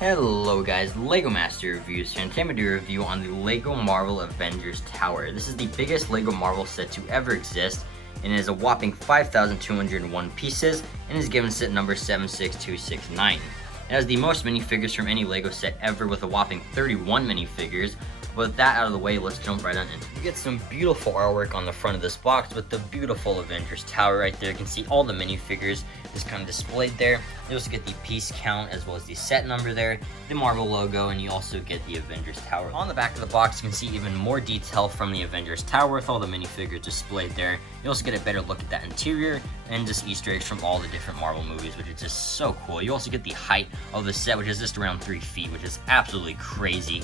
Hello guys, LEGO Master Reviews here, and today I'm going to do a review on the LEGO Marvel Avengers Tower. This is the biggest LEGO Marvel set to ever exist, and it is a whopping 5,201 pieces, and is given set number 76269. It has the most minifigures from any LEGO set ever, with a whopping 31 minifigures. With that out of the way, let's jump right on in. You get some beautiful artwork on the front of this box with the beautiful Avengers Tower right there. You can see all the minifigures just kind of displayed there. You also get the piece count as well as the set number there, the Marvel logo, and you also get the Avengers Tower. On the back of the box, you can see even more detail from the Avengers Tower with all the minifigures displayed there. You also get a better look at that interior and just Easter eggs from all the different Marvel movies, which is just so cool. You also get the height of the set, which is just around 3 feet, which is absolutely crazy.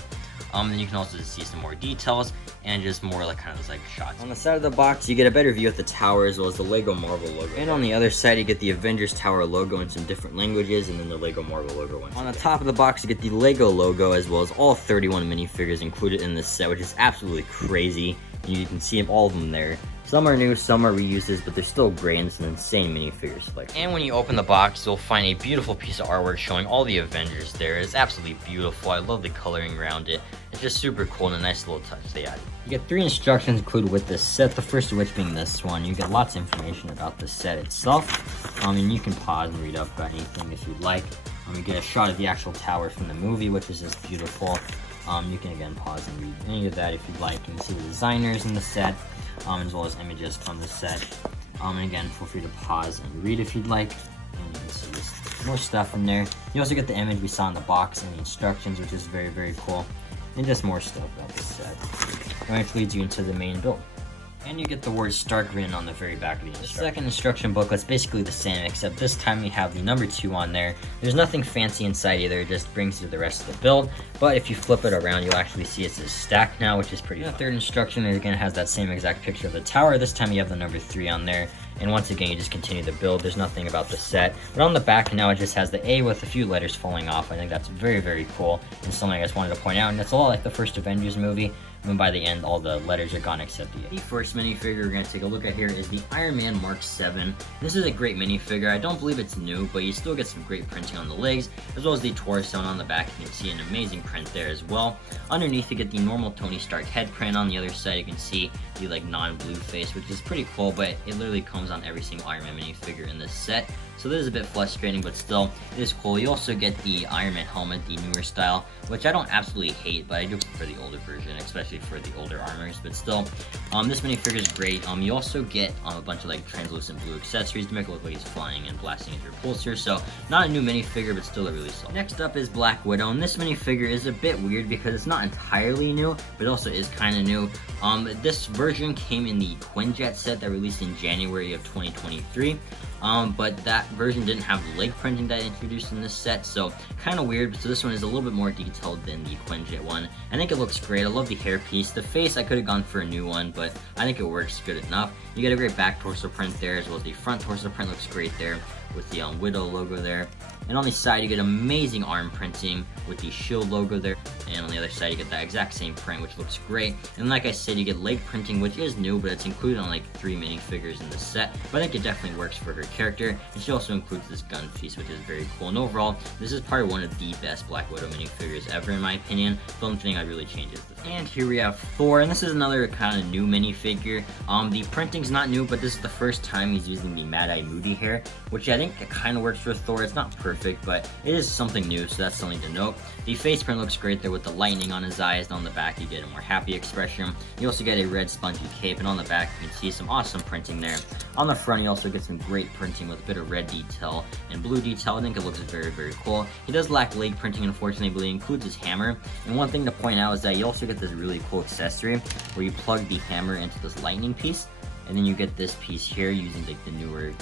Then you can also see some more details and just more like kind of those like shots. On the side of the box, you get a better view of the tower as well as the LEGO Marvel logo. And on the other side, you get the Avengers Tower logo in some different languages, and then the LEGO Marvel logo once again. On the top of the box, you get the LEGO logo as well as all 31 minifigures included in this set, which is absolutely crazy. And you can see all of them there. Some are new, some are reuses, but they're still great and some insane minifigures. And when you open the box, you'll find a beautiful piece of artwork showing all the Avengers there. It's absolutely beautiful. I love the coloring around it. It's just super cool and a nice little touch they added. You get 3 instructions included with this set, the first of which being this one. You get lots of information about the set itself, and you can pause and read up about anything if you'd like. You get a shot of the actual tower from the movie, which is just beautiful. You can again pause and read any of that if you'd like. You can see the designers in the set, as well as images from the set. And again, feel free to pause and read if you'd like. And you can see just more stuff in there. You also get the image we saw in the box and the instructions, which is very, very cool. And just more stuff about the set, which leads you into the main build. And you get the word Stark written on the very back of the instruction. The second instruction booklet's basically the same, except this time we have the number 2 on there. There's nothing fancy inside either, it just brings you the rest of the build. But if you flip it around, you'll actually see it says stack now, which is pretty fun. The third instruction again has that same exact picture of the tower. This time you have the number 3 on there. And once again, you just continue the build. There's nothing about the set. But on the back now, it just has the A with a few letters falling off. I think that's very, very cool. And something I just wanted to point out. And it's a lot like the first Avengers movie. And by the end, all the letters are gone except the A. The first minifigure we're going to take a look at here is the Iron Man Mark 7. This is a great minifigure. I don't believe it's new, but you still get some great printing on the legs, as well as the torso. And on the back, you can see an amazing print there as well. Underneath, you get the normal Tony Stark head print. On the other side, you can see the like non-blue face, which is pretty cool, but it literally comes on every single Iron Man minifigure in this set. So this is a bit frustrating, but still, it is cool. You also get the Iron Man helmet, the newer style, which I don't absolutely hate, but I do prefer the older version, especially for the older armors. But still, this minifigure is great. You also get a bunch of like translucent blue accessories to make it look like he's flying and blasting his repulsor. So not a new minifigure, but still a really solid. Next up is Black Widow, and this minifigure is a bit weird because it's not entirely new, but it also is kind of new. This version came in the Quinjet set that released in January of 2023. But that version didn't have the leg printing that I introduced in this set, so kind of weird. So this one is a little bit more detailed than the Quinjet one. I think it looks great. I love the hairpiece. The face, I could have gone for a new one, but I think it works good enough. You get a great back torso print there, as well as the front torso print looks great there with the Widow logo there. And on the side, you get amazing arm printing with the shield logo there. And on the other side, you get that exact same print, which looks great. And like I said, you get leg printing, which is new, but it's included on like 3 minifigures in the set. But I think it definitely works for her character. And she also includes this gun piece, which is very cool. And overall, this is probably one of the best Black Widow minifigures ever, in my opinion. The only thing I'd really change is the... And here we have Thor, and this is another kind of new minifigure. The printing's not new, but this is the first time he's using the Mad Eye Moody hair, which I think kind of works for Thor. It's not perfect, but it is something new, so that's something to note. The face print looks great there with the lightning on his eyes, and on the back you get a more happy expression. You also get a red spongy cape, and on the back you can see some awesome printing there. On the front you also get some great printing with a bit of red detail and blue detail. I think it looks very, very cool. He does lack leg printing, unfortunately, but he includes his hammer. And one thing to point out is that you also get this really cool accessory where you plug the hammer into this lightning piece, and then you get this piece here using like the newer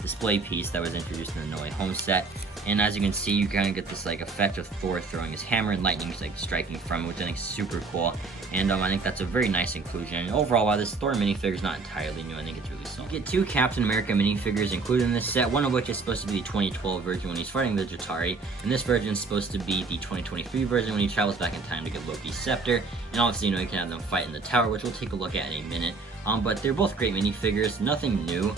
display piece that was introduced in the No Way Home set. And as you can see, you kind of get this like effect of Thor throwing his hammer and lightning like striking from it, which I think is super cool. And I think that's a very nice inclusion. And overall, while this Thor minifigure is not entirely new, I think it's really solid. You get 2 Captain America minifigures included in this set, one of which is supposed to be the 2012 version when he's fighting the Jatari, and this version is supposed to be the 2023 version when he travels back in time to get Loki's scepter. And obviously, you can have them fight in the tower, which we'll take a look at in a minute. But they're both great minifigures, nothing new.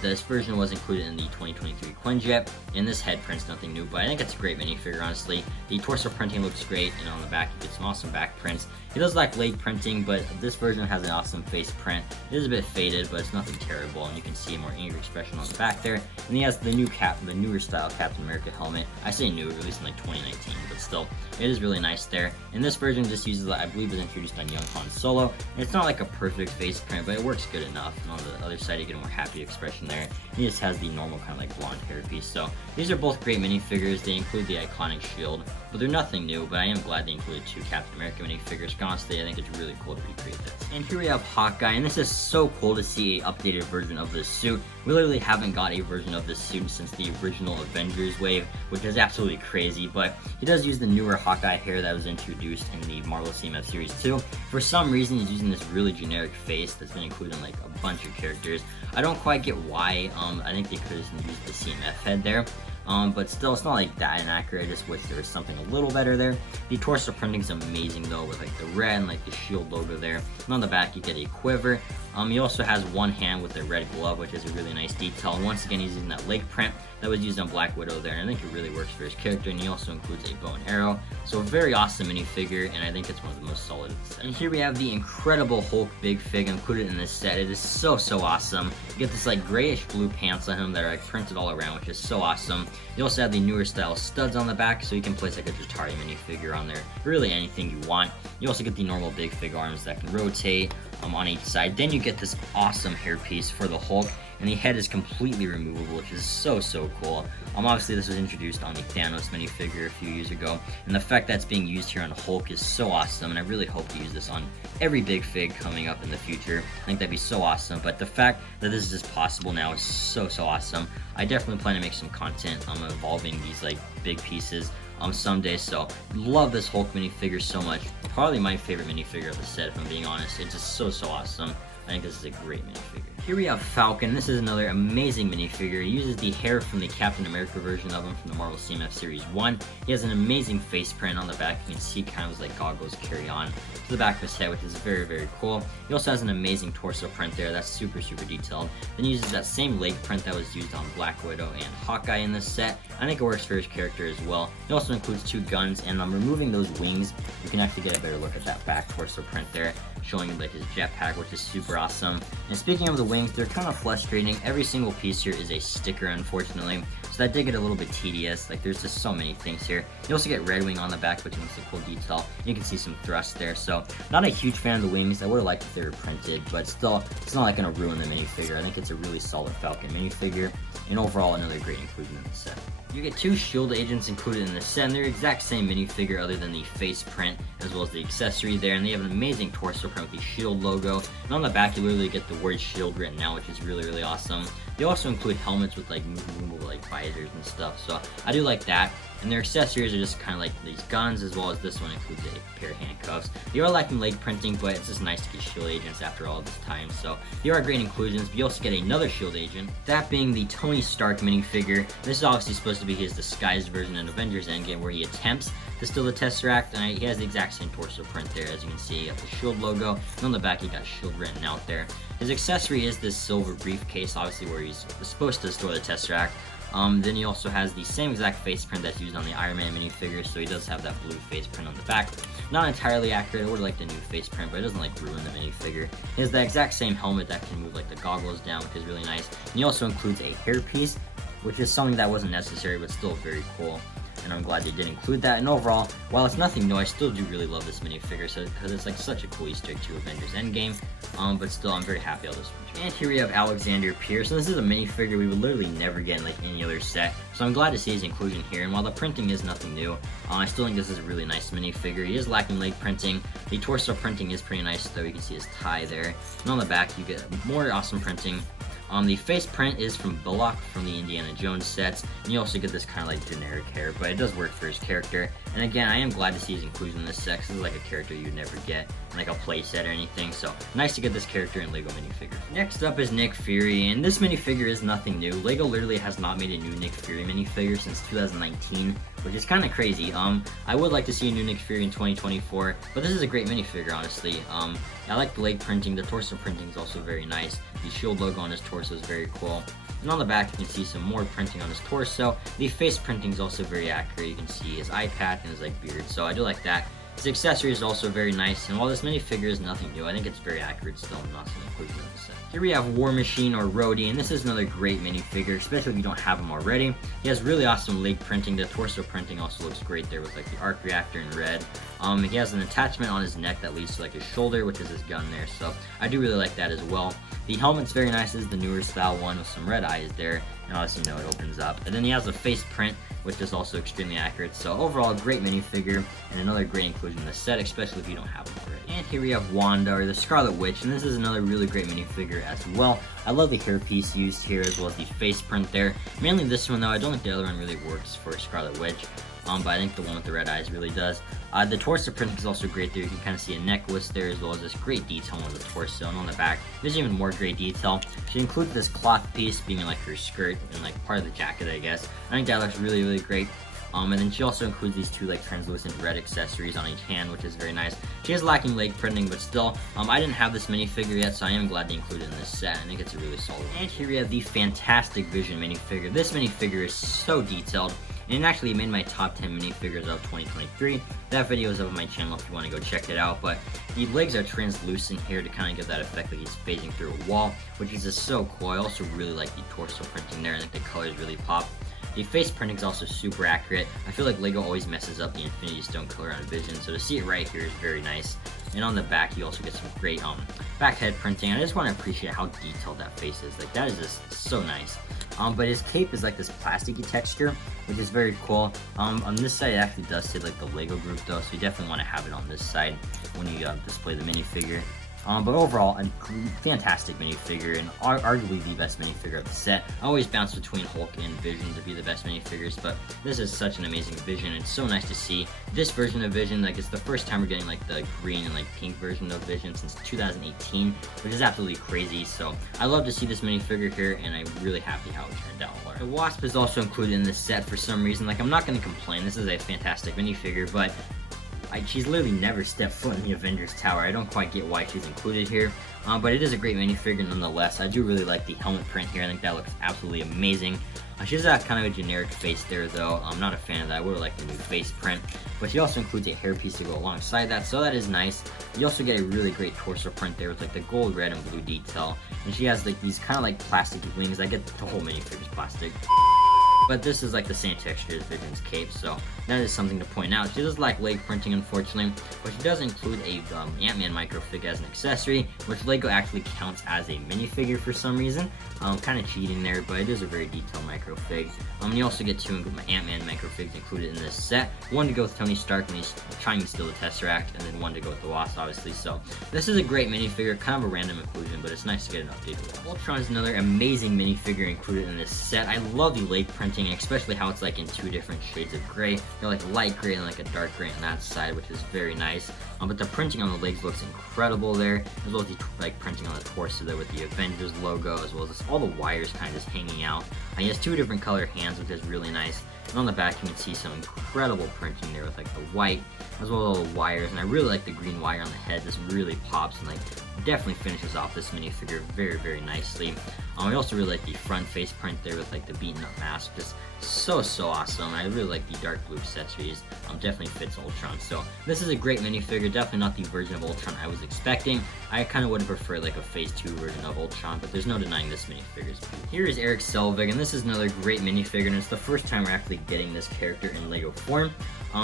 This version was included in the 2023 Quinjet, and this head print's nothing new, but I think it's a great minifigure, honestly. The torso printing looks great, and on the back you get some awesome back prints. It does lack leg printing, but this version has an awesome face print. It is a bit faded, but it's nothing terrible, and you can see a more angry expression on the back there. And he has the newer style Captain America helmet. I say new, released in like 2019, but still, it is really nice there. And this version just uses, I believe, it was introduced on Young Han Solo. And it's not like a perfect face print, but it works good enough. And on the other side, you get a more happy expression there. He just has the normal kind of like blonde hairpiece. So these are both great minifigures. They include the iconic shield, but they're nothing new. But I am glad they included 2 Captain America minifigures. Honestly, I think it's really cool to recreate this. And here we have Hawkeye, and this is so cool to see an updated version of this suit. We literally haven't got a version of this suit since the original Avengers wave, which is absolutely crazy. But he does use the newer Hawkeye hair that was introduced in the Marvel CMF Series 2. For some reason, he's using this really generic face that's been included in like a bunch of characters. I don't quite get why. I think they could have used the CMF head there. But still, it's not like that inaccurate. I just wish there was something a litting better there. The torso printing is amazing though, with like the red and like the shield logo there. And on the back, you get a quiver. He also has one hand with a red glove, which is a really nice detail. And once again, he's using that leg print that was used on Black Widow there, and I think it really works for his character. And he also includes a bow and arrow, so a very awesome minifigure, and I think it's one of the most solid of the set. And here we have the incredible Hulk Big Fig included in this set. It is so awesome. You get this like grayish blue pants on him that are like printed all around, which is so awesome. You also have the newer style studs on the back, so you can place like a Jatari minifigure on there, really anything you want. You also get the normal Big Fig arms that can rotate on each side. Then you get this awesome hairpiece for the Hulk, and the head is completely removable, which is so cool. Obviously this was introduced on the Thanos minifigure a few years ago, and the fact that's being used here on Hulk is so awesome, and I really hope to use this on every Big Fig coming up in the future. I think that'd be so awesome, but the fact that this is just possible now is so awesome. I definitely plan to make some content evolving these like big pieces someday, so love this Hulk minifigure so much. Probably my favorite minifigure of the set, if I'm being honest. It's just so awesome. I think this is a great minifigure. Here we have Falcon. This is another amazing minifigure. He uses the hair from the Captain America version of him from the Marvel CMF Series 1. He has an amazing face print on the back. You can see kind of like goggles carry on to the back of his head, which is very cool. He also has an amazing torso print there. That's super detailed. Then he uses that same leg print that was used on Black Widow and Hawkeye in this set. I think it works for his character as well. He also includes 2 guns, and removing those wings, you can actually get a better look at that back torso print there, showing like his jetpack, which is super awesome. And speaking of the wings, they're kind of frustrating. Every single piece here is a sticker, unfortunately, so that did get a little bit tedious. Like, there's just so many things here. You also get Red Wing on the back, which is a cool detail. You can see some thrust there, so not a huge fan of the wings. I would have liked if they were printed, but still, it's not like going to ruin the minifigure. I think it's a really solid Falcon minifigure, and overall, another great inclusion in the set. You get 2 shield agents included in the set, and they're the exact same minifigure other than the face print as well as the accessory there, and they have an amazing torso print with the shield logo, and on the back you literally get the word shield written out, which is really awesome. They also include helmets with like movable like visors and stuff, so I do like that. And their accessories are just kind of like these guns, as well as this one includes a pair of handcuffs. They are lacking leg printing, but it's just nice to get shield agents after all this time. So they are great inclusions, but you also get another shield agent, that being the Tony Stark minifigure. This is obviously supposed to be his disguised version in Avengers Endgame, where he attempts to steal the Tesseract, and he has the exact same torso print there. As you can see, you have the shield logo, and on the back he got shield written out there. His accessory is this silver briefcase, obviously where he's supposed to store the Tesseract. Then he also has the same exact face print that's used on the Iron Man minifigure, so he does have that blue face print on the back. Not entirely accurate. I would have liked a new face print, but it doesn't like ruin the minifigure. He has the exact same helmet that can move like the goggles down, which is really nice. And he also includes a hairpiece, which is something that wasn't necessary, but still very cool. And I'm glad they did include that. And overall, while it's nothing new, I still do really love this minifigure, because it's like such a cool Easter egg to Avengers Endgame. But still, I'm very happy on this one. And here we have Alexander Pierce. And this is a minifigure we would literally never get in like any other set, so I'm glad to see his inclusion here. And while the printing is nothing new, I still think this is a really nice minifigure. He is lacking leg printing. The torso printing is pretty nice though. You can see his tie there. And on the back, you get more awesome printing. The face print is from Bullock from the Indiana Jones sets, and you also get this kind of like generic hair, but it does work for his character. And again, I am glad to see his inclusion in this set, 'cause this is like a character you'd never get in like a playset or anything, so nice to get this character in LEGO minifigure. Next up is Nick Fury, and this minifigure is nothing new. LEGO literally has not made a new Nick Fury minifigure since 2019, which is kind of crazy. I would like to see a new Nick Fury in 2024, but this is a great minifigure, honestly. I like the leg printing. The torso printing is also very nice. The shield logo on his torso is very cool. And on the back, you can see some more printing on his torso. The face printing is also very accurate. You can see his eye patch and his like beard, so I do like that. His accessory is also very nice, and while this minifigure is nothing new, I think it's very accurate still, and awesome inclusion of the set. Here we have War Machine, or Rhodey, and this is another great minifigure, especially if you don't have him already. He has really awesome leg printing. The torso printing also looks great there with like the arc reactor in red. He has an attachment on his neck that leads to like his shoulder, which is his gun there, so I do really like that as well. The helmet's very nice. This is the newer style one with some red eyes there, and obviously you know it opens up. And then he has a face print, which is also extremely accurate. So overall, great minifigure and another great inclusion in the set, especially if you don't have them already. And here we have Wanda, or the Scarlet Witch, and this is another really great minifigure as well. I love the hairpiece used here as well as the face print there. Mainly this one though. I don't think the other one really works for Scarlet Witch. But I think the one with the red eyes really does. The torso print is also great there. You can kind of see a necklace there as well as this great detail on the torso, and on the back there's even more great detail. She includes this cloth piece being like her skirt and like part of the jacket, I guess. I think that looks really, really great. And then she also includes these two like translucent red accessories on each hand, which is very nice. She is lacking leg printing, but still, I didn't have this minifigure yet, so I am glad to include it in this set. I think it's a really solid one. And here we have the Fantastic Vision minifigure. This minifigure is so detailed, and it actually made my top 10 minifigures of 2023. That video is up on my channel if you want to go check it out, but the legs are translucent here to kind of give that effect like he's phasing through a wall, which is just so cool. I also really like the torso printing there. I think the colors really pop. The face printing is also super accurate. I feel like LEGO always messes up the Infinity Stone color on Vision, so to see it right here is very nice. And on the back, you also get some great back head printing. I just want to appreciate how detailed that face is. Like, that is just so nice. But his cape is like this plasticky texture, which is very cool. On this side, it actually does say like the LEGO group though, so you definitely want to have it on this side when you display the minifigure. But overall, a fantastic minifigure, and arguably the best minifigure of the set. I always bounce between Hulk and Vision to be the best minifigures, but this is such an amazing Vision. It's so nice to see this version of Vision. Like, it's the first time we're getting like the green and like pink version of Vision since 2018, which is absolutely crazy. So I love to see this minifigure here, and I'm really happy how it turned out. The Wasp is also included in this set for some reason. Like, I'm not going to complain. This is a fantastic minifigure, but she's literally never stepped foot in the Avengers Tower. I don't quite get why she's included here, but it is a great minifigure nonetheless. I do really like the helmet print here. I think that looks absolutely amazing. She does have kind of a generic face there though. I'm not a fan of that. I would have liked the new face print, but she also includes a hairpiece to go alongside that, so that is nice. You also get a really great torso print there with like the gold, red, and blue detail, and she has like these kind of like plastic wings. I get the whole minifigure is plastic, but this is like the same texture as Vision's cape, so that is something to point out. She does lack leg printing, unfortunately, but she does include a Ant-Man microfig as an accessory, which LEGO actually counts as a minifigure for some reason. Kind of cheating there, but it is a very detailed microfig. You also get two Ant-Man microfigs included in this set. One to go with Tony Stark when he's trying to steal the Tesseract, and then one to go with the Wasp, obviously. So this is a great minifigure, kind of a random inclusion, but it's nice to get an updated one. Ultron is another amazing minifigure included in this set. I love the leg printing, especially how it's like in two different shades of gray. They're like light gray and like a dark gray on that side, which is very nice. But the printing on the legs looks incredible there, as well as the like printing on the torso there with the Avengers logo, as well as all the wires kind of just hanging out. He has two different color hands, which is really nice. And on the back, you can see some incredible printing there with like the white, as well as all the wires. And I really like the green wire on the head. This really pops and like definitely finishes off this minifigure very, very nicely. I also really like the front face print there with like the beaten up mask. Just so awesome. I really like the dark blue accessories. Definitely fits Ultron. So this is a great minifigure. Definitely not the version of Ultron I was expecting. I kind of would have preferred like a phase 2 version of Ultron, but there's no denying this minifigure is beautiful. Here is Eric Selvig, and this is another great minifigure, and it's the first time we're actually getting this character in LEGO form.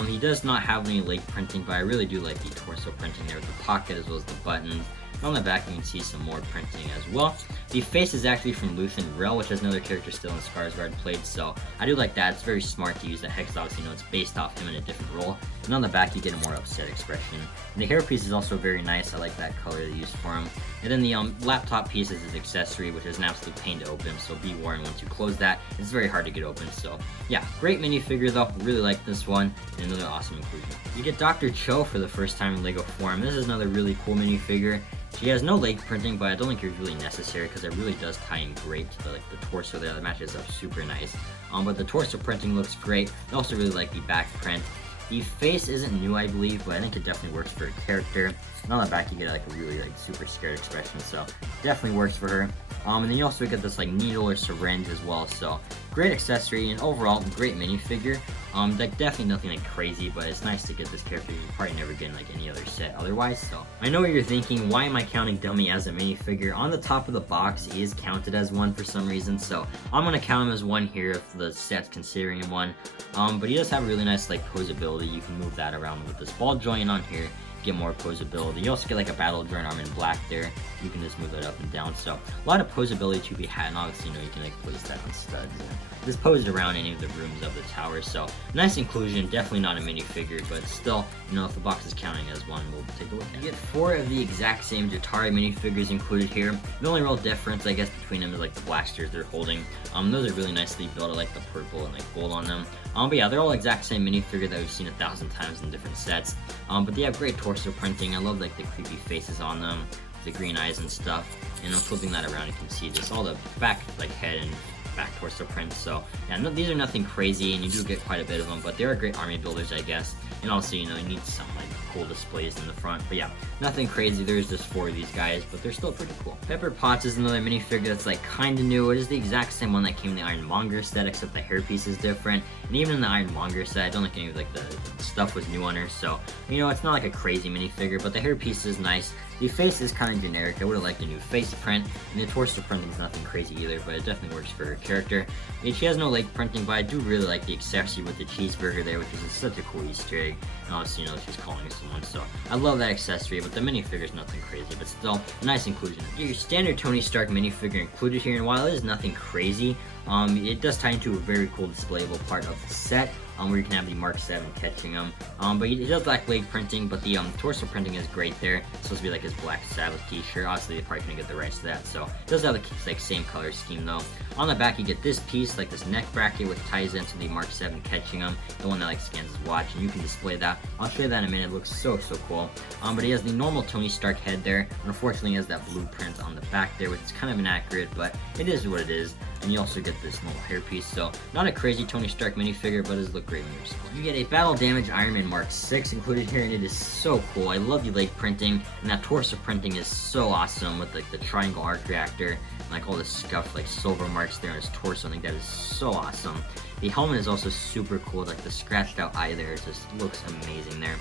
He does not have any leg printing, but I really do like the torso printing there with the pocket as well as the buttons. On the back, you can see some more printing as well. The face is actually from Luthen Rail, which is another character still in Skarsgård played, so I do like that. It's very smart to use that hex, obviously, you know, it's based off him in a different role. And on the back, you get a more upset expression. And the hairpiece is also very nice. I like that color they used for him. And then the laptop piece is his accessory, which is an absolute pain to open, so be warned once you close that, it's very hard to get open. So yeah, great minifigure though. Really like this one, and another awesome inclusion. You get Dr. Cho for the first time in LEGO form. This is another really cool minifigure. She has no leg printing, but I don't think it's really necessary because it really does tie in great to the torso there. The matches up super nice. but the torso printing looks great. I also really like the back print. The face isn't new, I believe, but I think it definitely works for a character. And on the back, you get like a really like super scared expression, so definitely works for her. And then you also get this like needle or syringe as well, so great accessory and overall great minifigure. Like definitely nothing like crazy, but it's nice to get this character. You probably never get in like any other set otherwise. So I know what you're thinking. Why am I counting Dummy as a minifigure? On the top of the box, he is counted as one for some reason, so I'm gonna count him as one here if the set's considering him one. But he does have a really nice like posability. You can move that around with this ball joint on here. Get more posability. You also get like a battle drone arm in black there. You can just move that up and down. So a lot of posability to be had, and obviously you can like place that on studs and just pose it around any of the rooms of the tower. So nice inclusion. Definitely not a minifigure, but still, if the box is counting as one, we'll take a look at it. You get 4 of the exact same Jatari minifigures included here. The only real difference, I guess, between them is like the blasters they're holding. Those are really nicely built. I like the purple and like gold on them. But yeah, they're all exact same minifigure that we've seen 1,000 times in different sets. But they have great torso printing. I love like the creepy faces on them, the green eyes and stuff. And I'm flipping that around, you can see just all the back like head and back torso prints. So yeah, these are nothing crazy, and you do get quite a bit of them, but they are great army builders, I guess. And also, you need some like cool displays in the front. But yeah, nothing crazy. There's just 4 of these guys, but they're still pretty cool. Pepper Potts is another minifigure that's like kind of new. It is the exact same one that came in the Ironmonger set, except the hairpiece is different. And even in the Ironmonger set, I don't think any of like the stuff was new on her. So it's not like a crazy minifigure, but the hairpiece is nice. The face is kind of generic. I would have liked a new face print, and the torso printing is nothing crazy either, but it definitely works for her character. And she has no leg printing, but I do really like the accessory with the cheeseburger there, which is such a cool Easter egg. And obviously, she's calling it someone, so I love that accessory, but the minifigure is nothing crazy, but still, a nice inclusion. Your standard Tony Stark minifigure included here, and while it is nothing crazy, it does tie into a very cool displayable part of the set, where you can have the Mark 7 catching him. But it does lack leg printing, but the torso printing is great there. It's supposed to be like his Black Sabbath t-shirt. Obviously, they're probably gonna get the rights to that, so it does have the like same color scheme though. On the back, you get this piece, like this neck bracket, which ties into the Mark 7 catching him, the one that like scans his watch, and you can display that. I'll show you that in a minute. It looks so cool. But he has the normal Tony Stark head there. Unfortunately, he has that blueprint on the back there, which is kind of inaccurate, but it is what it is. And you also get this normal hairpiece, so not a crazy Tony Stark minifigure, but it does look great when you're displaying. You get a Battle Damage Iron Man Mark 6 included here, and it is so cool. I love the leg printing, and that torso printing is so awesome with like the triangle arc reactor, and like all the scuffed like silver marks there on his torso. I think that is so awesome. The helmet is also super cool, like the scratched out eye there just looks amazing there.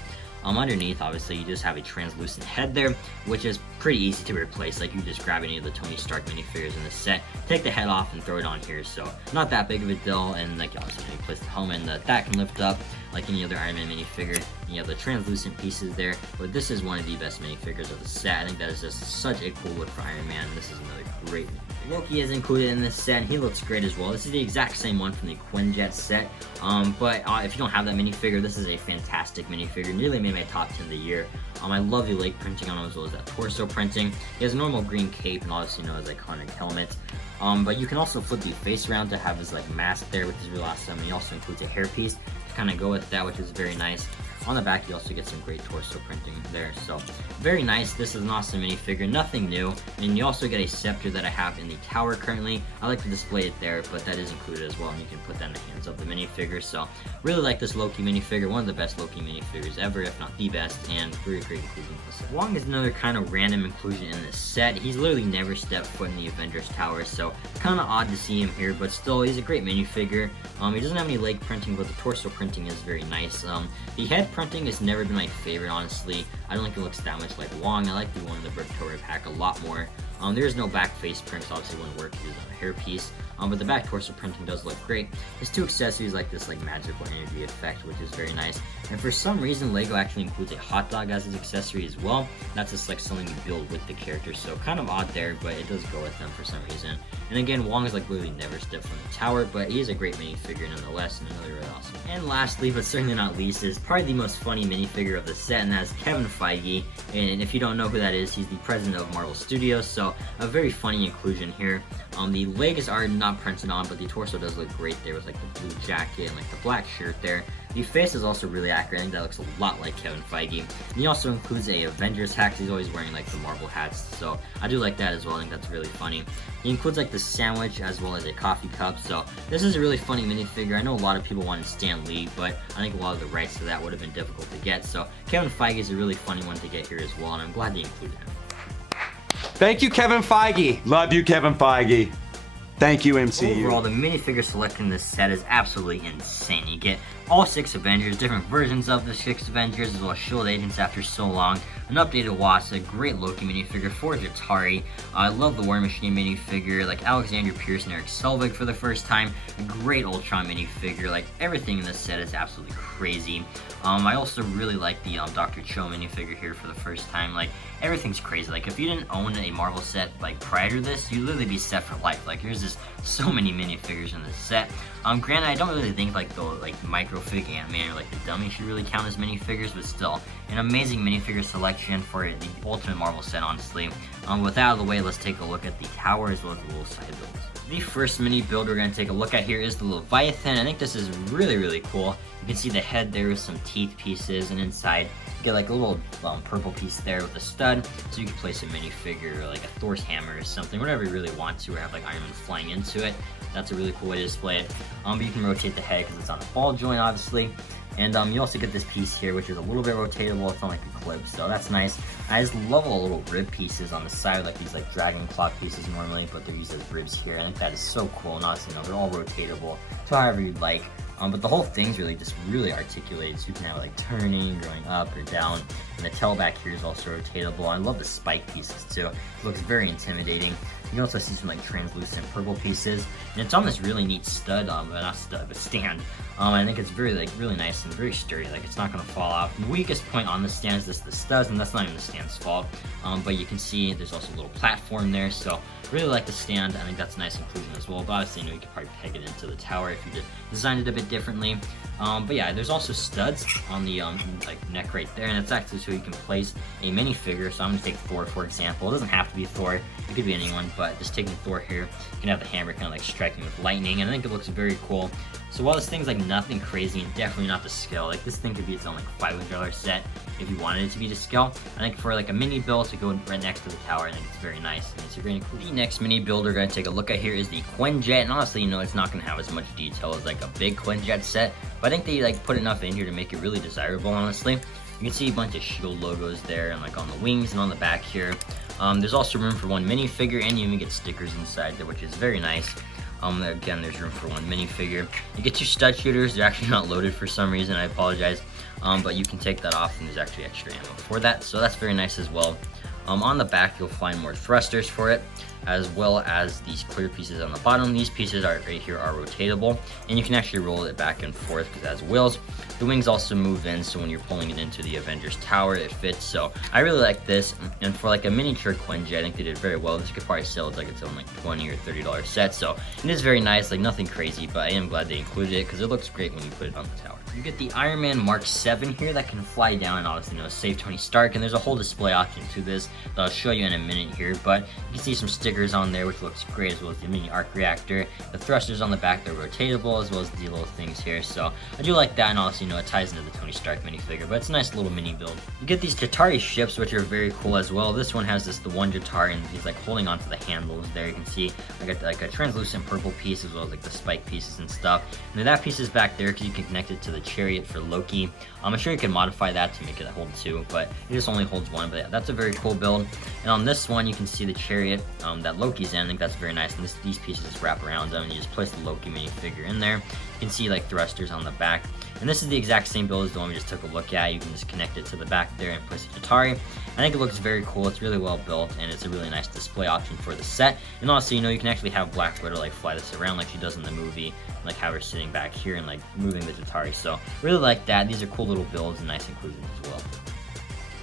Underneath, obviously, you just have a translucent head there, which is pretty easy to replace. Like, you just grab any of the Tony Stark minifigures in the set, take the head off, and throw it on here. So, not that big of a deal. And, like, obviously, you place the helmet, and that can lift up like any other Iron Man minifigure. And you have the translucent pieces there. But this is one of the best minifigures of the set. I think that is just such a cool look for Iron Man. This is another great minifigure. Loki is included in this set, and he looks great as well. This is the exact same one from the Quinjet set, but if you don't have that minifigure, this is a fantastic minifigure. Nearly made my top 10 of the year. I love the leg printing on him as well as that torso printing. He has a normal green cape and obviously his iconic helmet. But you can also flip the face around to have his like mask there, which is really awesome. And he also includes a hairpiece to kind of go with that, which is very nice. On the back, you also get some great torso printing there, so very nice. This is an awesome minifigure, nothing new. And you also get a scepter that I have in the tower currently. I like to display it there, but that is included as well, and you can put that in the hands of the minifigure. So really like this Loki minifigure, one of the best Loki minifigures ever, if not the best, and very great inclusion in the set. Wong is another kind of random inclusion in this set. He's literally never stepped foot in the Avengers Tower, so kind of odd to see him here, but still, he's a great minifigure. He doesn't have any leg printing, but the torso printing is very nice. The head printing has never been my favorite, honestly. I don't think it looks that much like Wong. I like the one in the Victoria pack a lot more. There's no back face print, so obviously wouldn't work with a hairpiece. But the back torso printing does look great. His 2 accessories like this magical energy effect, which is very nice. And for some reason, LEGO actually includes a hot dog as his accessory as well. That's just like something you build with the character, so kind of odd there, but it does go with them for some reason. And again, Wong is like literally never stepped from the tower, but he is a great minifigure nonetheless, and another really awesome. And lastly, but certainly not least, is probably the most funny minifigure of the set, and that's Kevin Feige. And if you don't know who that is, he's the president of Marvel Studios, so So a very funny inclusion here. The legs are not printed on, but the torso does look great there with like the blue jacket and like the black shirt there. The face is also really accurate. I think that looks a lot like Kevin Feige. And he also includes a Avengers hat. He's always wearing like the Marvel hats, so I do like that as well. I think that's really funny. He includes like the sandwich as well as a coffee cup. So this is a really funny minifigure. I know a lot of people wanted Stan Lee, but I think a lot of the rights to that would have been difficult to get. So Kevin Feige is a really funny one to get here as well, and I'm glad they included him. Thank you, Kevin Feige. Love you, Kevin Feige. Thank you, MCU. Overall, the minifigure selection in this set is absolutely insane. You get all 6 Avengers, different versions of the 6 Avengers, as well as S.H.I.E.L.D. agents after so long, an updated Wasp, a great Loki minifigure, Forge Atari. I love the War Machine minifigure, like Alexander Pierce and Eric Selvig for the first time, a great Ultron minifigure. Like, everything in this set is absolutely crazy. I also really like the Dr. Cho minifigure here for the first time. Like, everything's crazy. Like, if you didn't own a Marvel set like prior to this, you'd literally be set for life. Like, there's just so many minifigures in this set. Granted, I don't really think like the microfig Ant-Man or like the dummy should really count as minifigures, but still, an amazing minifigure selection for the Ultimate Marvel set, honestly. With that out of the way, let's take a look at the tower as well as the little side builds. The first mini build we're going to take a look at here is the Leviathan. I think this is really cool. You can see the head there with some teeth pieces, and inside you get like a little purple piece there with a stud, so you can place a minifigure or like a Thor's hammer or something, whatever you really want to, or have like Iron Man flying into it. That's a really cool way to display it. But you can rotate the head because it's on a ball joint, obviously. And you also get this piece here, which is a little bit rotatable. It's not like a clip, so that's nice. I just love all the little rib pieces on the side, like these like dragon claw pieces normally, but they're used as ribs here. I think that is so cool. And obviously, they're all rotatable, so however you'd like. But the whole thing's really articulated, so you can have it like turning, going up or down. And the tail back here is also rotatable. I love the spike pieces too. It looks very intimidating. You can also see some like translucent purple pieces, and it's on this really neat stud, not stud, but stand. I think it's really nice and very sturdy. Like, it's not gonna fall off. The weakest point on the stand is the studs, and that's not even the stand's fault. But you can see there's also a little platform there, so really like the stand. I think that's a nice inclusion as well. But obviously, you could probably peg it into the tower if you designed it a bit differently. But yeah, there's also studs on the like neck right there, and it's actually so you can place a minifigure. So I'm gonna take Thor for example. It doesn't have to be Thor; it could be anyone. But just taking Thor here, you can have the hammer kind of like striking with lightning, and I think it looks very cool. So while this thing's like nothing crazy and definitely not to scale, like this thing could be its own like $500 set if you wanted it to be to scale. I think for like a mini build to go right next to the tower, I think it's very nice and it's very cool. The next mini build we're gonna take a look at here is the Quinjet, and honestly, it's not gonna have as much detail as like a big Quinjet set, but I think they like put enough in here to make it really desirable, honestly. You can see a bunch of S.H.I.E.L.D. logos there, and like on the wings and on the back here. There's also room for one minifigure, and you even get stickers inside there, which is very nice. Again, there's room for one minifigure. You get 2 stud shooters. They're actually not loaded for some reason. I apologize. But you can take that off, and there's actually extra ammo for that. So that's very nice as well. On the back, you'll find more thrusters for it, as well as these clear pieces on the bottom. These pieces right here are rotatable, and you can actually roll it back and forth because it has wheels. The wings also move in, so when you're pulling it into the Avengers Tower, it fits. So I really like this, and for like a miniature Quinjet, I think they did very well. This could probably sell as like its own like $20 or $30 set, so it is very nice, like nothing crazy, but I am glad they included it because it looks great when you put it on the tower. You get the Iron Man Mark 7 here that can fly down and obviously save Tony Stark, and there's a whole display option to this that I'll show you in a minute here, but you can see some stickers on there which looks great, as well as the mini arc reactor. The thrusters on the back, they're rotatable, as well as the little things here, so I do like that, and obviously it ties into the Tony Stark minifigure, but it's a nice little mini build. You get these Chitauri ships, which are very cool as well. This one has the one Chitauri, and he's like holding onto the handles there. You can see like a translucent purple piece, as well as like the spike pieces and stuff, and then that piece is back there because you can connect it to the chariot for Loki. I'm sure you can modify that to make it hold 2, but it just only holds 1. But yeah, that's a very cool build. And on this one, you can see the chariot that Loki's in. I think that's very nice. And these pieces just wrap around them, and you just place the Loki minifigure in there. You can see like thrusters on the back. And this is the exact same build as the one we just took a look at. You can just connect it to the back there and place a Chitauri. I think it looks very cool. It's really well built, and it's a really nice display option for the set. And also, you can actually have Black Widow like fly this around like she does in the movie, like have her sitting back here and like moving the Chitauri. So really like that. These are cool little builds and nice inclusions as well.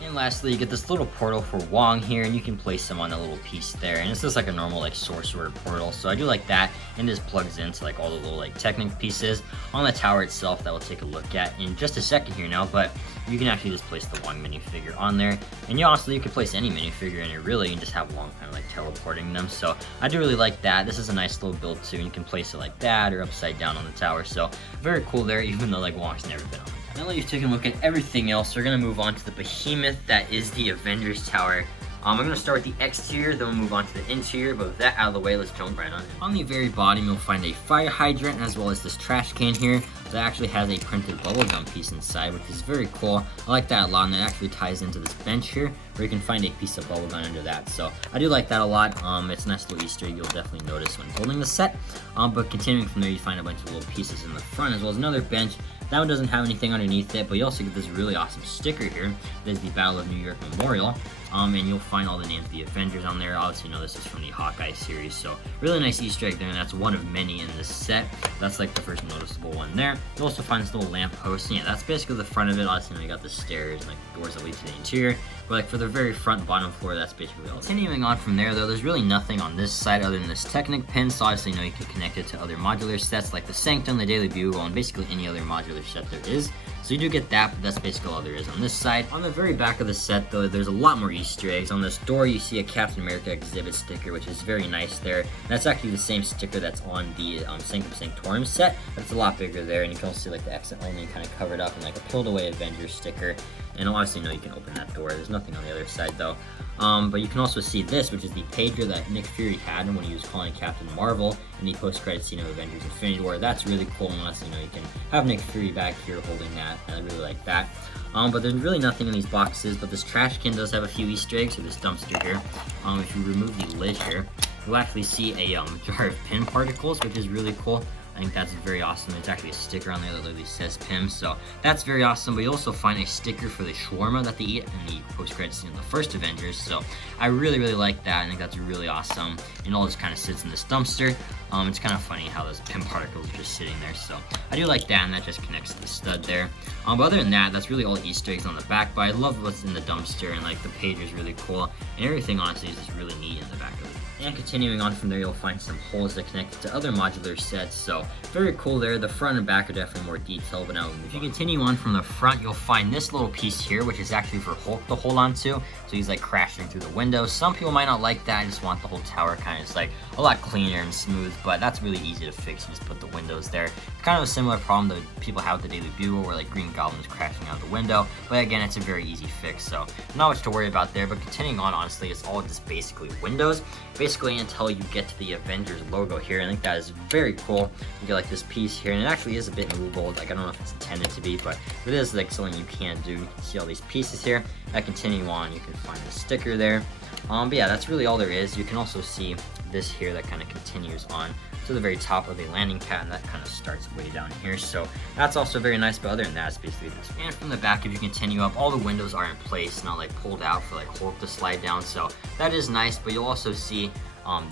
And lastly, you get this little portal for Wong here, and you can place him on a little piece there, and it's just like a normal like sorcerer portal, so I do like that, and this plugs into like all the little like Technic pieces on the tower itself that we'll take a look at in just a second here now. But you can actually just place the Wong minifigure on there, and you can place any minifigure in it really, and just have Wong kind of like teleporting them. So I do really like that. This is a nice little build too, and you can place it like that or upside down on the tower, so very cool there, even though like Wong's never been on it. Now that you've taken a look at everything else, we're going to move on to the behemoth that is the Avengers Tower. I'm going to start with the exterior, then we'll move on to the interior, but with that out of the way, let's jump right on in. On the very bottom, you'll find a fire hydrant as well as this trash can here that actually has a printed bubblegum piece inside, which is very cool. I like that a lot, and that actually ties into this bench here, where you can find a piece of bubblegum under that. So I do like that a lot. It's a nice little Easter egg you'll definitely notice when building the set. But continuing from there, you find a bunch of little pieces in the front, as well as another bench. That one doesn't have anything underneath it, but you also get this really awesome sticker here. That is the Battle of New York Memorial. And you'll find all the names of the Avengers on there. Obviously, you know this is from the Hawkeye series, so really nice Easter egg there, and that's one of many in this set. That's like the first noticeable one there. You'll also find this little lamp post, and yeah, that's basically the front of it. Obviously, you know, you got the stairs and like doors that lead to the interior, but like for the very front bottom floor, that's basically all. Continuing on from there, though, there's really nothing on this side other than this Technic pin, so obviously, you know, you can connect it to other modular sets like the Sanctum, the Daily Bugle, and basically any other modular set there is. So you do get that, but that's basically all there is on this side. On the very back of the set, though, there's a lot more Easter eggs. On this door, you see a Captain America exhibit sticker, which is very nice there. That's actually the same sticker that's on the Sanctum Sanctorum set, but it's a lot bigger there, and you can also see like the exit only kind of covered up and like a peeled away Avengers sticker. And obviously, you know, you can open that door. There's nothing on the other side, though. But you can also see this, which is the pager that Nick Fury had when he was calling Captain Marvel in the post-credit scene of Avengers Infinity War. That's really cool, unless, you know, you can have Nick Fury back here holding that, and I really like that. But there's really nothing in these boxes, but this trash can does have a few Easter eggs, or this dumpster here. If you remove the lid here, you'll actually see a jar of pin particles, which is really cool. I think that's very awesome. There's actually a sticker on there that literally says Pym, so that's very awesome. But you also find a sticker for the shawarma that they eat in the post-credits scene in the first Avengers, so I really, really like that. I think that's really awesome. And all just kind of sits in this dumpster. It's kind of funny how those Pym particles are just sitting there, so I do like that, and that just connects to the stud there. But other than that, that's really all Easter eggs on the back, but I love what's in the dumpster, and like the page is really cool, and everything honestly is just really neat in the back of it. And continuing on from there, you'll find some holes that connect to other modular sets, so very cool there. The front and back are definitely more detailed, but now if you continue on from the front, you'll find this little piece here, which is actually for Hulk to hold on to, so he's like crashing through the window. Some people might not like that, I just want the whole tower kind of just like a lot cleaner and smooth, but that's really easy to fix. You just put the windows there. It's kind of a similar problem that people have with the Daily Bugle, where like Green Goblin's crashing out the window, but again, it's a very easy fix, so not much to worry about there. But continuing on, honestly, it's all just basically windows, basically until you get to the Avengers logo here. I think that is very cool. You get like this piece here, and it actually is a bit movable. Like, I don't know if it's intended to be, but it is like something you can do. You can see all these pieces here. That continue on, you can find the sticker there. But yeah, that's really all there is. You can also see this here that kind of continues on to the very top of the landing pad, and that kind of starts way down here, so that's also very nice. But other than that, it's basically this. And from the back, if you continue up, all the windows are in place, not like pulled out for like Hulk to slide down, so that is nice. But you'll also see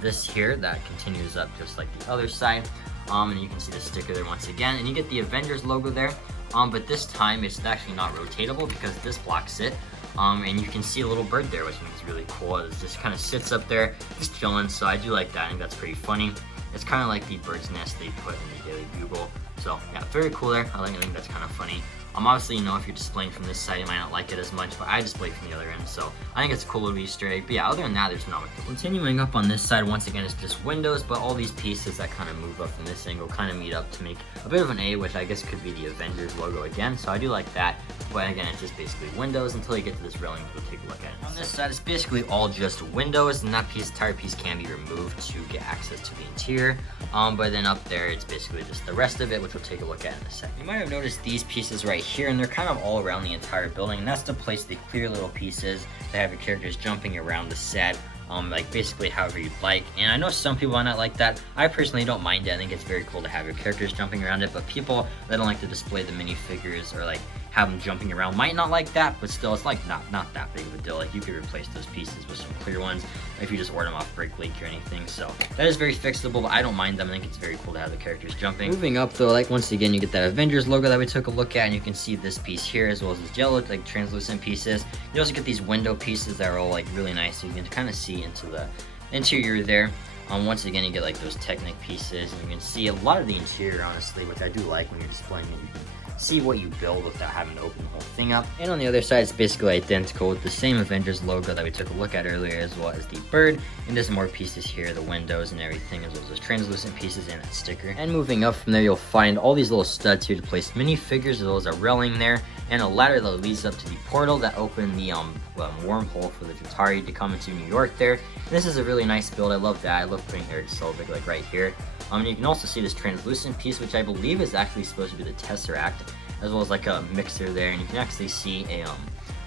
this here that continues up just like the other side, and you can see the sticker there once again, and you get the Avengers logo there. But this time it's actually not rotatable because this blocks it. And you can see a little bird there, which I think is really cool. It just kind of sits up there, just chilling, so I do like that. I think that's pretty funny. It's kind of like the bird's nest they put in the Daily Bugle. So yeah, very cool there. I think that's kind of funny. Obviously, you know, if you're displaying from this side, you might not like it as much, but I display from the other end, so I think it's a cool little Easter egg. But yeah, other than that, there's not much. Continuing up on this side, once again, it's just windows, but all these pieces that kind of move up from this angle kind of meet up to make a bit of an A, which I guess could be the Avengers logo again, so I do like that. But again, it's just basically windows until you get to this railing, we'll take a look at it. On this side, it's basically all just windows, and that entire piece can be removed to get access to the interior. But then up there, it's basically just the rest of it, which we'll take a look at in a second. You might have noticed these pieces right here, and they're kind of all around the entire building, and that's to place the clear little pieces that have your characters jumping around the set, like basically however you'd like. And I know some people might not like that. I personally don't mind it. I think it's very cool to have your characters jumping around it, but people that don't like to display the minifigures or like have them jumping around. Might not like that, but still, it's like not that big of a deal. Like, you could replace those pieces with some clear ones if you just order them off Break Leak or anything. So that is very fixable, but I don't mind them. I think it's very cool to have the characters jumping. Moving up though, like once again, you get that Avengers logo that we took a look at, and you can see this piece here as well as this yellow, like translucent pieces. You also get these window pieces that are all like really nice, so you can kind of see into the interior there. Once again, you get like those Technic pieces, and you can see a lot of the interior, honestly, which I do like when you're displaying it. You can see what you build without having to open the whole thing up. And on the other side, it's basically identical with the same Avengers logo that we took a look at earlier, as well as the bird. And there's more pieces here, the windows and everything, as well as those translucent pieces and that sticker. And moving up from there, you'll find all these little studs here to place minifigures, as well as a railing there, and a ladder that leads up to the portal that opened the wormhole for the Jatari to come into New York there. And this is a really nice build. I love that. I love putting Eric Selvig like right here. You can also see this translucent piece, which I believe is actually supposed to be the Tesseract, as well as like a mixer there, and you can actually see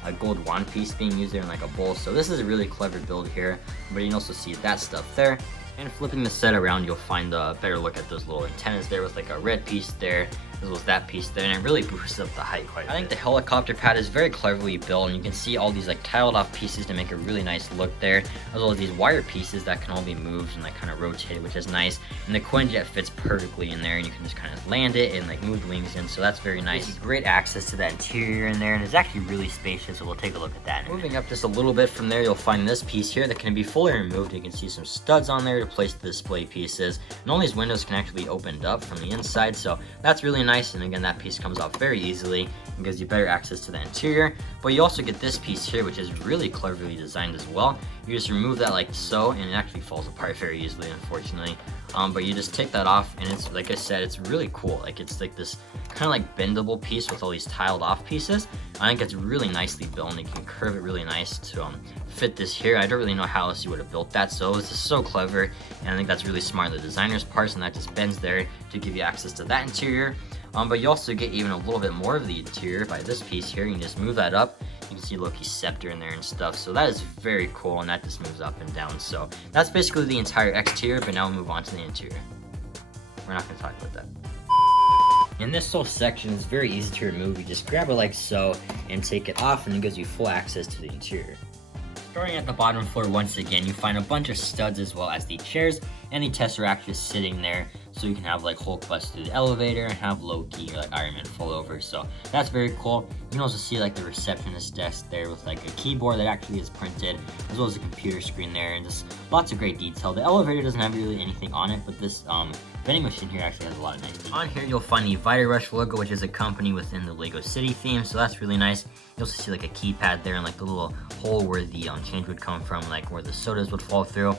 a gold wand piece being used there in like a bowl. So this is a really clever build here, but you can also see that stuff there. And flipping the set around, you'll find a better look at those little antennas there with like a red piece there, as well as that piece there, and it really boosts up the height quite a bit. I think the helicopter pad is very cleverly built, and you can see all these like tiled off pieces to make a really nice look there, as well as these wire pieces that can all be moved and like kind of rotated, which is nice. And the Quinjet fits perfectly in there, and you can just kind of land it and like move the wings in, so that's very nice. Great access to the interior in there, and it's actually really spacious, so we'll take a look at that. Moving up just a little bit from there, you'll find this piece here that can be fully removed. You can see some studs on there to place the display pieces, and all these windows can actually be opened up from the inside, so that's really nice. And again, that piece comes off very easily and gives you better access to the interior. But you also get this piece here, which is really cleverly designed as well. You just remove that like so, and it actually falls apart very easily, unfortunately. But you just take that off, and it's, like I said, it's really cool. Like, it's like this kind of like bendable piece with all these tiled off pieces. I think it's really nicely built, and you can curve it really nice to fit this here. I don't really know how else you would have built that, so it's just so clever, and I think that's really smart on the designer's part, and that just bends there to give you access to that interior. But you also get even a little bit more of the interior by this piece here. You can just move that up. You can see Loki's scepter in there and stuff, so that is very cool, and that just moves up and down. So that's basically the entire exterior, but now we'll move on to the interior. We're not going to talk about that. And this whole section is very easy to remove. You just grab it like so and take it off, and it gives you full access to the interior. Starting at the bottom floor, once again, you find a bunch of studs as well as the chairs and the Tesseract just sitting there, so you can have like Hulk bust through the elevator and have Loki or like Iron Man fall over. So that's very cool. You can also see like the receptionist desk there with like a keyboard that actually is printed, as well as a computer screen there, and just lots of great detail. The elevator doesn't have really anything on it, but this vending machine here actually has a lot of nice detail. On here you'll find the Vita Rush logo, which is a company within the Lego City theme, so that's really nice. You also see like a keypad there and like the little hole where the change would come from, like where the sodas would fall through.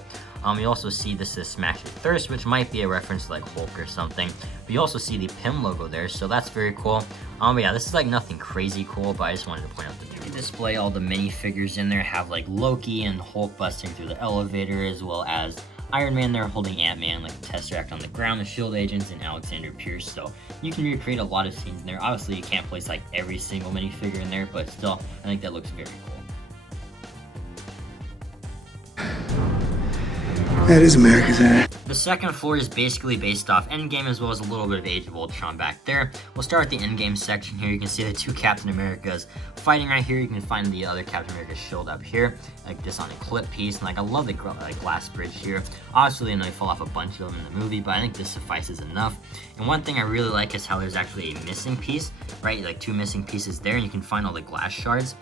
You also see this is Smash Your Thirst, which might be a reference to like Hulk or something. But you also see the PIM logo there, so that's very cool. But yeah, this is like nothing crazy cool, but I just wanted to point out that you can display all the minifigures in there, have like Loki and Hulk busting through the elevator, as well as Iron Man there holding Ant-Man, like the Tesseract on the ground, the S.H.I.E.L.D. agents, and Alexander Pierce. So you can recreate a lot of scenes in there. Obviously, you can't place like every single minifigure in there, but still, I think that looks very cool. That is America's ass. The second floor is basically based off Endgame, as well as a little bit of Age of Ultron back there. We'll start with the Endgame section here. You can see the two Captain Americas fighting right here. You can find the other Captain America's shield up here, like this on a clip piece. And like, I love the glass bridge here. Obviously, I know they fall off a bunch of them in the movie, but I think this suffices enough. And one thing I really like is how there's actually a missing piece, right? Like two missing pieces there, and you can find all the glass shards,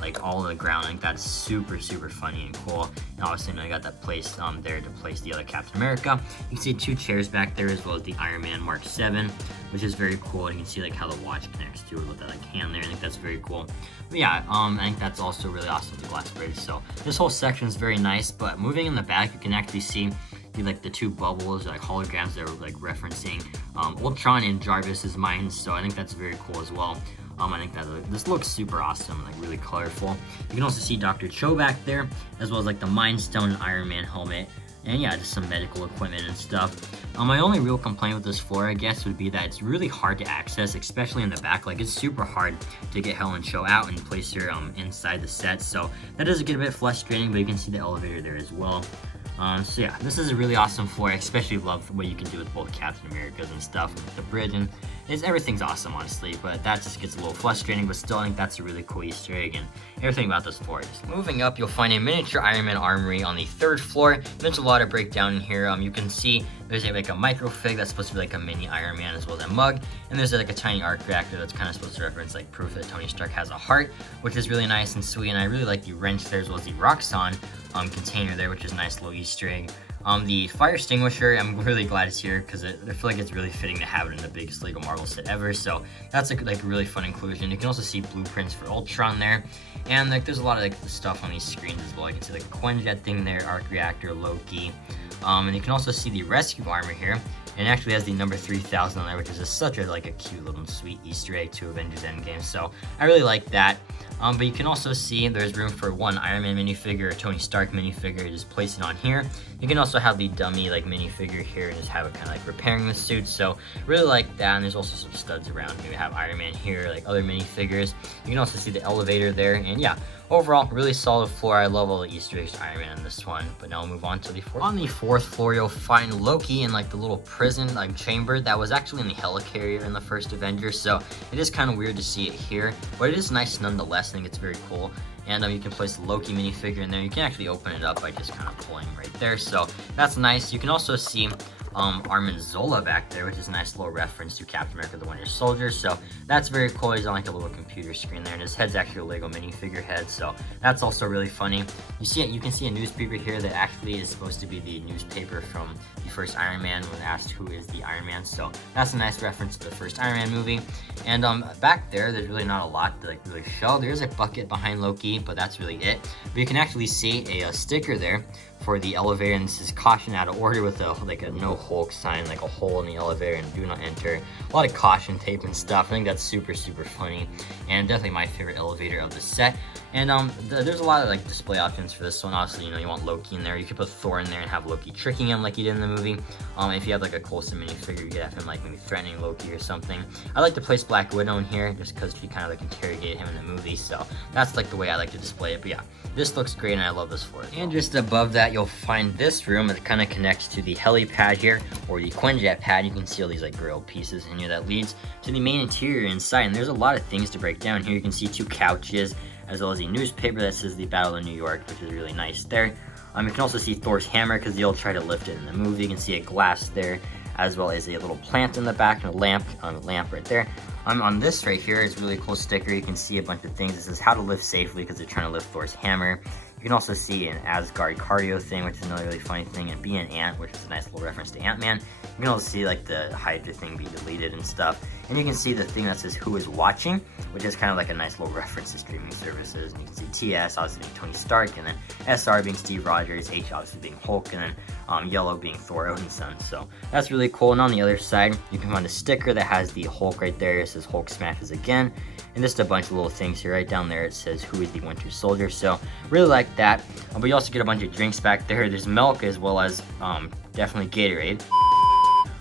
like all on the ground. I think that's super, super funny and cool. And obviously, I got that placed there to place the other Captain America. You can see two chairs back there, as well as the Iron Man Mark 7, which is very cool. And you can see like how the watch connects to it with that like hand there. I think that's very cool. But yeah, I think that's also really awesome, the glass bridge. So this whole section is very nice. But moving in the back, you can actually see the two bubbles, like holograms that are like referencing Ultron and Jarvis's minds. So I think that's very cool as well. I think that this looks super awesome, like really colorful. You can also see Dr. Cho back there, as well as like the Mind Stone and Iron Man helmet. And yeah, just some medical equipment and stuff. My only real complaint with this floor, I guess, would be that it's really hard to access, especially in the back. Like, it's super hard to get Helen Cho out and place her inside the set. So that does get a bit frustrating, but you can see the elevator there as well. So yeah, this is a really awesome floor. I especially love what you can do with both Captain Americas and stuff, with the bridge and everything's awesome, honestly, but that just gets a little frustrating, but still I think that's a really cool Easter egg, and everything about this floor. Moving up, you'll find a miniature Iron Man armory on the 3rd floor. There's a lot of breakdown in here. You can see there's like a microfig that's supposed to be like a mini Iron Man, as well as a mug, and there's like a tiny arc reactor that's kind of supposed to reference like proof that Tony Stark has a heart, which is really nice and sweet, and I really like the wrench there, as well as the Roxxon container there, which is a nice little Easter egg. The fire extinguisher, I'm really glad it's here because I feel like it's really fitting to have it in the biggest Lego Marvel set ever, so that's like a really fun inclusion. You can also see blueprints for Ultron there, and like there's a lot of like stuff on these screens as well. You can see like a Quinjet thing there, arc reactor, Loki, and you can also see the rescue armor here. And it actually has the number 3000 on there, which is just such a cute little sweet Easter egg to Avengers Endgame. So I really like that. But you can also see there's room for one Iron Man minifigure, a Tony Stark minifigure. Just place it on here. You can also have the dummy minifigure here and just have it kind of repairing the suit. So really like that. And there's also some studs around here. We have Iron Man here, like other minifigures. You can also see the elevator there. And yeah, overall, really solid floor. I love all the Easter eggs to Iron Man in this one. But now we'll move on to the 4th. On the 4th floor, you'll find Loki in the little prison chamber that was actually in the helicarrier in the first Avengers. So it is kind of weird to see it here, but it is nice nonetheless. I think it's very cool. And you can place the Loki minifigure in there. You can actually open it up by just kind of pulling right there. So that's nice. You can also see Armin Zola back there, which is a nice little reference to Captain America the Winter Soldier. So that's very cool. He's on like a little computer screen there, and his head's actually a Lego minifigure head. So that's also really funny. You can see a newspaper here that actually is supposed to be the newspaper from the first Iron Man when asked who is the Iron Man. So that's a nice reference to the first Iron Man movie. And back there's really not a lot to really show. There's a bucket behind Loki, but that's really it. But you can actually see a sticker there for the elevator, and this is caution out of order with a no Hulk sign, like a hole in the elevator and do not enter. A lot of caution tape and stuff. I think that's super funny, and definitely my favorite elevator of the set. And there's a lot of display options for this one. Obviously, you want Loki in there. You could put Thor in there and have Loki tricking him like he did in the movie. If you have a Coulson minifigure, you could have him maybe threatening Loki or something. I like to place Black Widow in here just because she kind of interrogated him in the movie. So that's the way I like to display it. But yeah, this looks great and I love this for it. And just above that, you'll find this room that kind of connects to the helipad here, or the Quinjet pad. You can see all these grilled pieces in here that leads to the main interior inside. And there's a lot of things to break down here. You can see 2 couches, as well as a newspaper that says the Battle of New York, which is really nice there. You can also see Thor's hammer because they'll try to lift it in the movie. You can see a glass there, as well as a little plant in the back and a lamp right there. On this right here is a really cool sticker. You can see a bunch of things. It says how to lift safely because they're trying to lift Thor's hammer. You can also see an Asgard cardio thing, which is another really funny thing, and be an ant, which is a nice little reference to Ant-Man. You can also see the Hydra thing be deleted and stuff. And you can see the thing that says who is watching, which is kind of a nice little reference to streaming services. And you can see TS obviously being Tony Stark, and then SR being Steve Rogers, H obviously being Hulk, and then yellow being Thor Odinson. So that's really cool. And on the other side, you can find a sticker that has the Hulk right there. It says Hulk smashes again. And just a bunch of little things here. Right down there it says who is the Winter Soldier. So really like that. But you also get a bunch of drinks back there. There's milk as well as definitely Gatorade.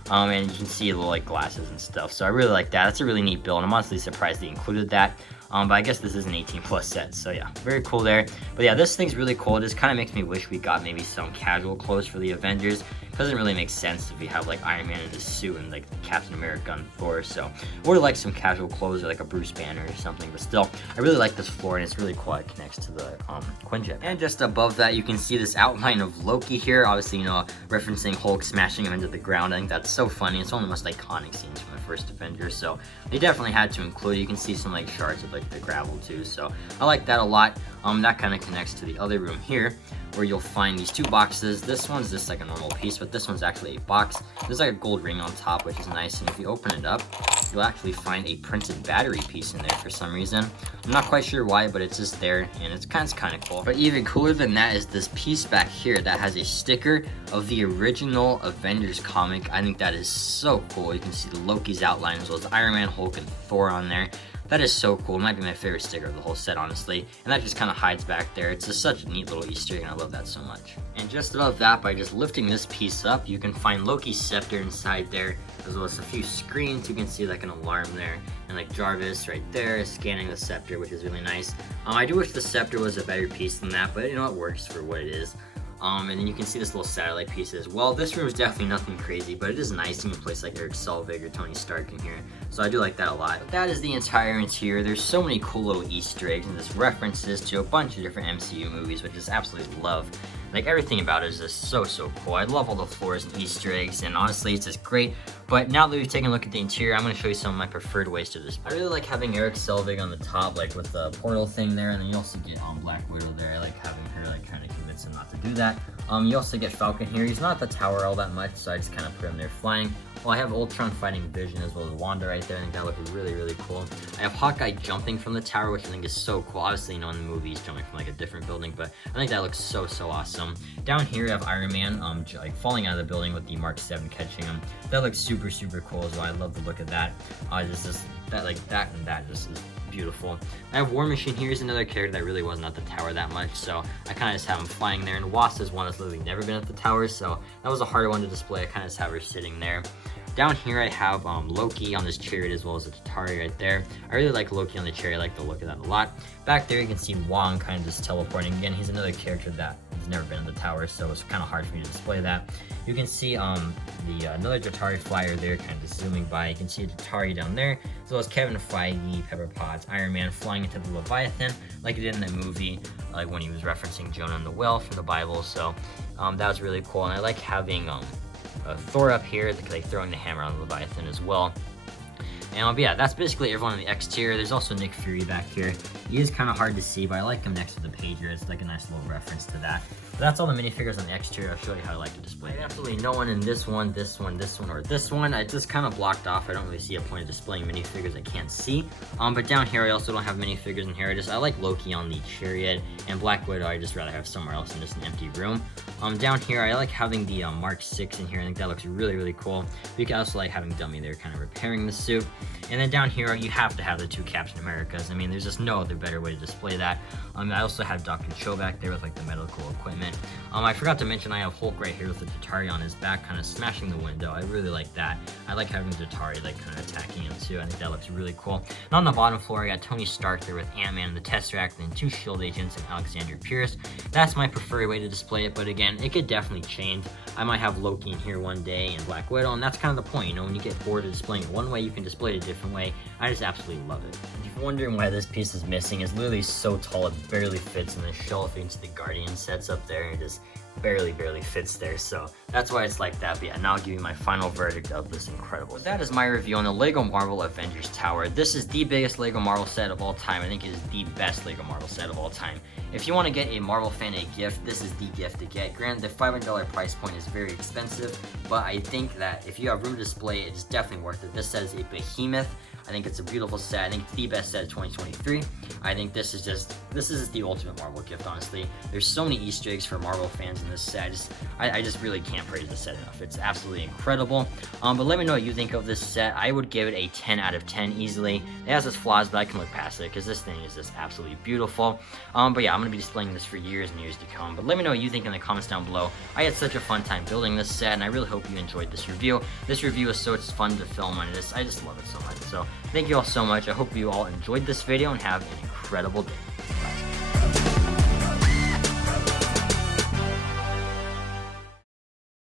And you can see little glasses and stuff. So I really like that. That's a really neat build. I'm honestly surprised they included that. But I guess this is an 18+ set, so yeah, very cool there. But yeah, this thing's really cool. It just kind of makes me wish we got maybe some casual clothes for the Avengers. It doesn't really make sense if we have Iron Man in his suit and Captain America and Thor. So I would like some casual clothes or a Bruce Banner or something. But still, I really like this floor, and it's really cool. It connects to the Quinjet. And just above that, you can see this outline of Loki here. Obviously, referencing Hulk smashing him into the ground. I think that's so funny. It's one of the most iconic scenes from the first Avengers. So they definitely had to include it. You can see some shards of the gravel too. So I like that a lot. That kind of connects to the other room here, where you'll find these 2 boxes. This one's just a normal piece, but this one's actually a box. There's a gold ring on top, which is nice, and if you open it up, you'll actually find a printed battery piece in there for some reason. I'm not quite sure why, but it's just there, and it's kind of cool. But even cooler than that is this piece back here that has a sticker of the original Avengers comic. I think that is so cool. You can see the Loki's outline as well as Iron Man, Hulk, and Thor on there. That is so cool. It might be my favorite sticker of the whole set, honestly. And that just kind of hides back there. It's just such a neat little Easter egg, and I love that so much. And just above that, by just lifting this piece up, you can find Loki's scepter inside there, as well as a few screens. You can see an alarm there, and Jarvis right there scanning the scepter, which is really nice. I do wish the scepter was a better piece than that, but it works for what it is. And then you can see this little satellite piece as well. This room is definitely nothing crazy, but it is nice seeing a place like Eric Selvig or Tony Stark in here. So I do like that a lot. But that is the entire interior. There's so many cool little Easter eggs and just references to a bunch of different MCU movies, which I just absolutely love. Like, everything about it is just so cool. I love all the floors and Easter eggs, and honestly, it's just great. But now that we've taken a look at the interior, I'm going to show you some of my preferred ways to display. I really like having Eric Selvig on the top, like with the portal thing there, and then you also get Black Widow there. I like having her like trying to convince him not to do that. You also get Falcon here. He's not at the tower all that much, so I just kind of put him there flying. Well, I have Ultron fighting Vision as well as Wanda right there. I think that looks really cool. I have Hawkeye jumping from the tower, which I think is so cool. Obviously, you know, in the movie, he's jumping from like a different building, but I think that looks so awesome. Down here, I have Iron Man like falling out of the building with the Mark 7 catching him. That looks super cool as well. I love the look of that. Just that like that and that just is beautiful. I have War Machine here. He's another character that really wasn't at the tower that much, so I kind of just have him flying there. And Wasp is one that's literally never been at the tower, so that was a harder one to display. I kind of just have her sitting there. Down here I have Loki on this chariot as well as a Tatari right there. I really like Loki on the chariot. I like the look of that a lot. Back there you can see Wong kind of just teleporting. Again, he's another character that has never been in the tower, so it's kind of hard for me to display that. You can see another Tatari flyer there kind of just zooming by. You can see a Tatari down there, as well as Kevin Feige, Pepper Potts, Iron Man flying into the Leviathan like he did in that movie, like when he was referencing Jonah and the whale from the Bible. So that was really cool, and I like having Thor up here, like throwing the hammer on the Leviathan as well. And yeah, that's basically everyone on the exterior. There's also Nick Fury back here. He is kind of hard to see, but I like him next to the pager. It's like a nice little reference to that. But that's all the minifigures on the exterior. I'll show you how I like to display them. Absolutely no one in this one, or this one. I just kind of blocked off. I don't really see a point of displaying minifigures I can't see. But down here, I also don't have minifigures in here. I like Loki on the chariot, and Black Widow I just rather have somewhere else in just an empty room. Down here, I like having the Mark 6 in here. I think that looks really cool. But you can also like having Dummy there kind of repairing the suit. And then down here, you have to have the two Captain Americas. I mean, there's just no other better way to display that. I also have Dr. Cho back there with like the medical equipment. I forgot to mention I have Hulk right here with the Tatari on his back, kind of smashing the window. I really like that. I like having Tatari like kind of attacking him too. I think that looks really cool. And on the bottom floor, I got Tony Stark there with Ant-Man and the Tesseract, and 2 S.H.I.E.L.D. agents and Alexander Pierce. That's my preferred way to display it, but again, it could definitely change. I might have Loki in here one day and Black Widow, and that's kind of the point. You know, when you get bored of displaying it one way, you can display it a different way. I just absolutely love it. If you're wondering why this piece is missing, it's literally so tall it barely fits in the shelf into the Guardian sets up there. It just barely fits there, so that's why it's like that. But yeah, now I'll give you my final verdict of this incredible set. That is my review on the LEGO Marvel Avengers Tower. This is the biggest LEGO Marvel set of all time. I think it is the best LEGO Marvel set of all time. If you want to get a Marvel fan a gift, this is the gift to get. Granted, the $500 price point is very expensive, but I think that if you have room to display, it's definitely worth it. This set is a behemoth. I think it's a beautiful set. I think it's the best set of 2023. I think this is just the ultimate Marvel gift, honestly. There's so many Easter eggs for Marvel fans in this set. I just really can't praise this set enough. It's absolutely incredible. But let me know what you think of this set. I would give it a 10 out of 10 easily. It has its flaws, but I can look past it because this thing is just absolutely beautiful. But yeah, I'm going to be displaying this for years and years to come. But let me know what you think in the comments down below. I had such a fun time building this set, and I really hope you enjoyed this review. This review is so fun to film, and I just love it so much. So thank you all so much. I hope you all enjoyed this video and have an incredible day.